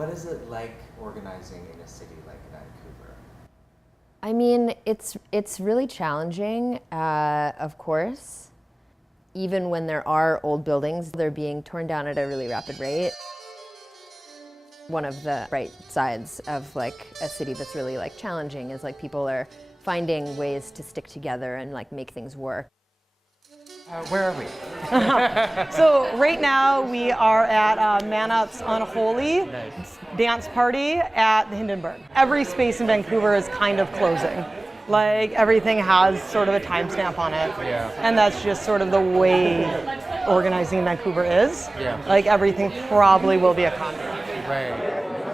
What is it like organizing in a city like Vancouver? I mean, it's really challenging, of course. Even when there are old buildings, they're being torn down at a really rapid rate. One of the bright sides of like a city that's really like challenging is like people are finding ways to stick together and like make things work. Where are we? So right now we are at Man Up's Unholy dance party at the Hindenburg. Every space in Vancouver is kind of closing. Like everything has sort of a timestamp on it. Yeah. And that's just sort of the way organizing in Vancouver is. Yeah. Like everything probably will be a conduit. Right.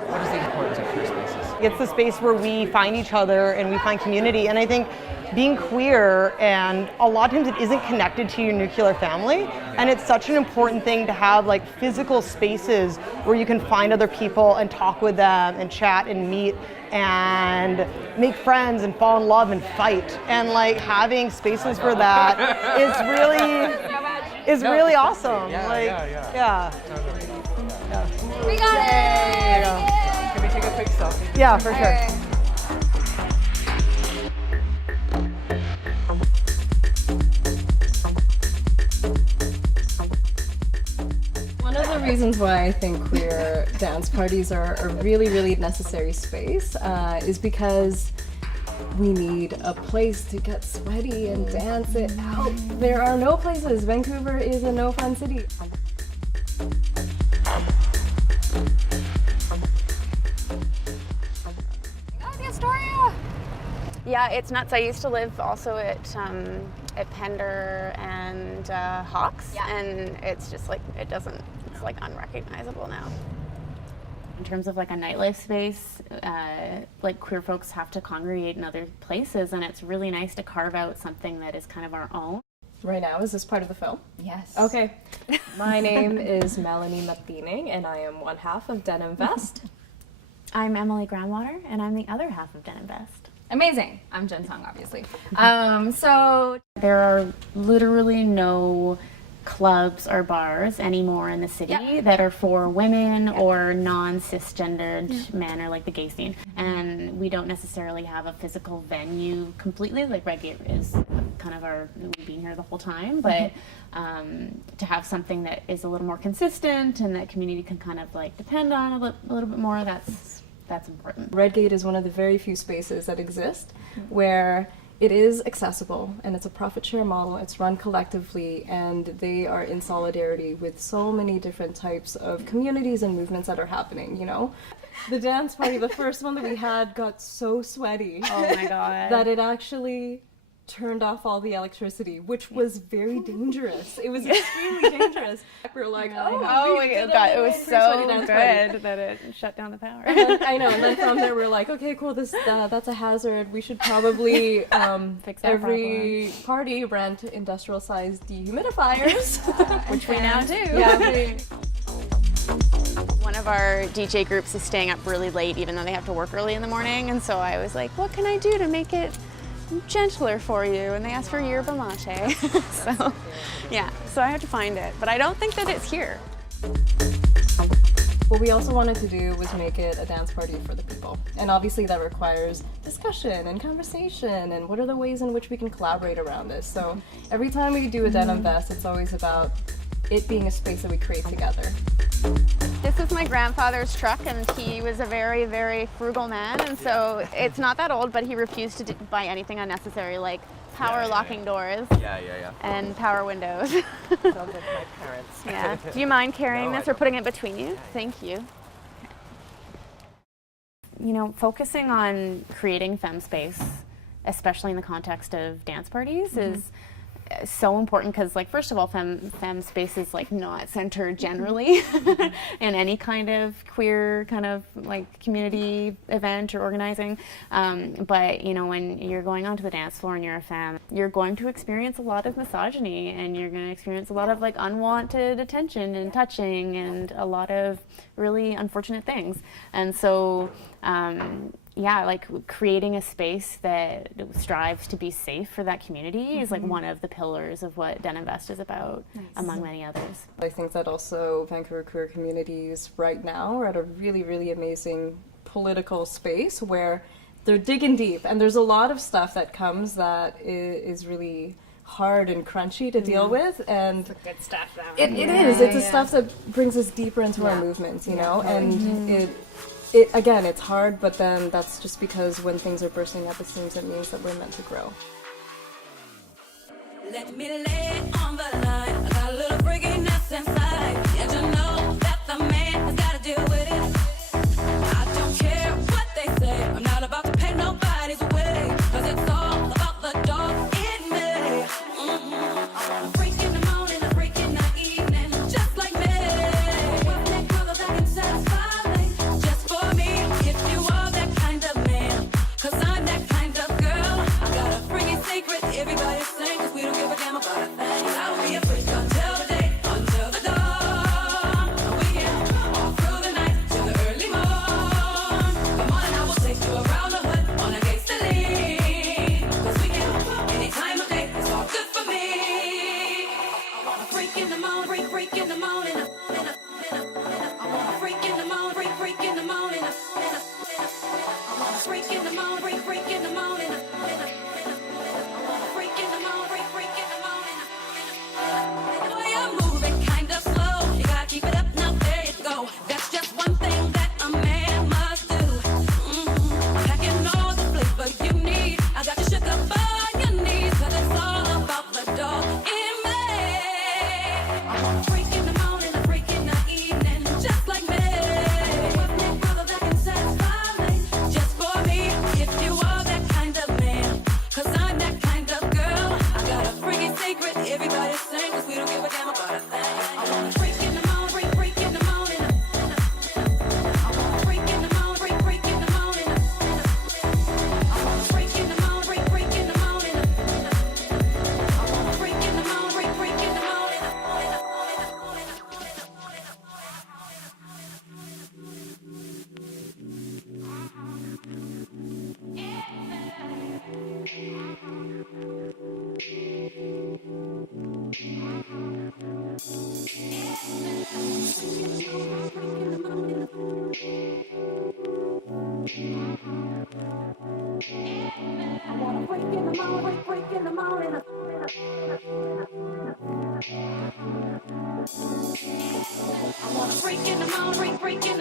What is the importance of queer spaces? It's the space where we find each other and we find community. And I think being queer, and a lot of times it isn't connected to your nuclear family, and it's such an important thing to have like physical spaces where you can find other people and talk with them and chat and meet and make friends and fall in love and fight. And like having spaces for that is really awesome. Yeah. Totally. We got it! There you go. Can we take a quick selfie? Yeah, for sure. One of the reasons why I think queer dance parties are a really, really necessary space is because we need a place to get sweaty and dance it out. There are no places. Vancouver is a no fun city. Oh, the Astoria! Yeah, it's nuts. I used to live also at Pender and Hawks, and it's just like, it's like unrecognizable now. In terms of like a nightlife space, like queer folks have to congregate in other places, and it's really nice to carve out something that is kind of our own. Right now, is this part of the film? Yes. Okay. My name is Melanie Mathining, and I am one half of Denim Vest. I'm Emily Groundwater, and I'm the other half of Denim Vest. Amazing. I'm Jen Song, obviously. So there are literally no clubs or bars anymore in the city that are for women or non-cisgendered men, or like the gay scene. And we don't necessarily have a physical venue completely, like Red Gate is kind of we've been here the whole time, but to have something that is a little more consistent and that community can kind of like depend on a little bit more, that's important. Redgate is one of the very few spaces that exist where it is accessible, and it's a profit share model. It's run collectively, and they are in solidarity with so many different types of communities and movements that are happening, you know? The dance party, the first one that we had, got so sweaty. Oh my God. That it actually turned off all the electricity, which was very dangerous. It was extremely dangerous. We were like, oh my God, it was so good that it shut down the power. Then, I know, and then from there we're like, okay, cool, that's a hazard. We should probably fix every party rent industrial-sized dehumidifiers. Which we now do. Yeah, one of our DJ groups is staying up really late, even though they have to work early in the morning. And so I was like, what can I do to make it gentler for you? And they asked for yerba mate. So I have to find it, but I don't think that it's here. What we also wanted to do was make it a dance party for the people, and obviously that requires discussion and conversation, and what are the ways in which we can collaborate around this. So every time we do a Denim Vest, it's always about it being a space that we create together. This is my grandfather's truck, and he was a very, very frugal man, and so it's not that old, but he refused to buy anything unnecessary, like power locking doors and power windows. Sounds like my parents. Yeah. Do you mind carrying this or putting it between you? Thank you. You know, focusing on creating femme space, especially in the context of dance parties, is so important, because like, first of all, femme space is like not centered generally in any kind of queer kind of like community event or organizing, but you know, when you're going onto the dance floor and you're a femme, you're going to experience a lot of misogyny, and you're going to experience a lot of like unwanted attention and touching and a lot of really unfortunate things. And so yeah, like creating a space that strives to be safe for that community is like one of the pillars of what Den Invest is about, among many others. I think that also Vancouver queer communities right now are at a really, really amazing political space where they're digging deep, and there's a lot of stuff that comes that is really hard and crunchy to deal with, and Good stuff, though. it is. It's the stuff that brings us deeper into our movements, you know, and it again, it's hard, but then that's just because when things are bursting at the seams, it means that we're meant to grow. Let me lay it on the line. I got a little freakiness inside. Yeah, to know that the man has got to deal with it. I don't care what they say. I'm not about to pay nobody's way. Cause it's all about the dog in me. A freak in the morning, a freak in the evening. Just like me. With that color that can satisfy me. Just for me. If you are that kind of man. Cause I'm that kind of girl. I got a freaking secret. Everybody's saying cause we don't give a damn about a thing. I'll be a freak until the day, until the dawn. We can all through the night till the early morn. Come on and I will take you around the hood on a gangster lean. Cause we can any time of day, it's all good for me. I want a freak in the morning, freak in the morning. I want a freak in the morning, freak in the morning. I want a freak in the morning, freak in the morning. Freak in the morning, freak in the morning. Boy, you're moving kind of slow. You gotta keep it up now, there you go. That's just one thing that a man must do. Packing all the flavor you need. I got you shook up on your knees. Cause it's all about the dog in me. I want a freak in the morning, a freak in the evening. Just like me. With that brother that can satisfy me. Just for me. If you are that kind of man. Cause I'm that kind of girl. I got a freaking secret. Everybody's saying cause we don't give a damn about a thing. I want a freak in the morning, freak in the morning. I want a freak in the morning, freak in the morning. I want a freak in the morning, freak in the morning. I want a freak in the morning, freak in the morning. I want a freak in the morning, freak in the morning. I want a freak in the morning, freak in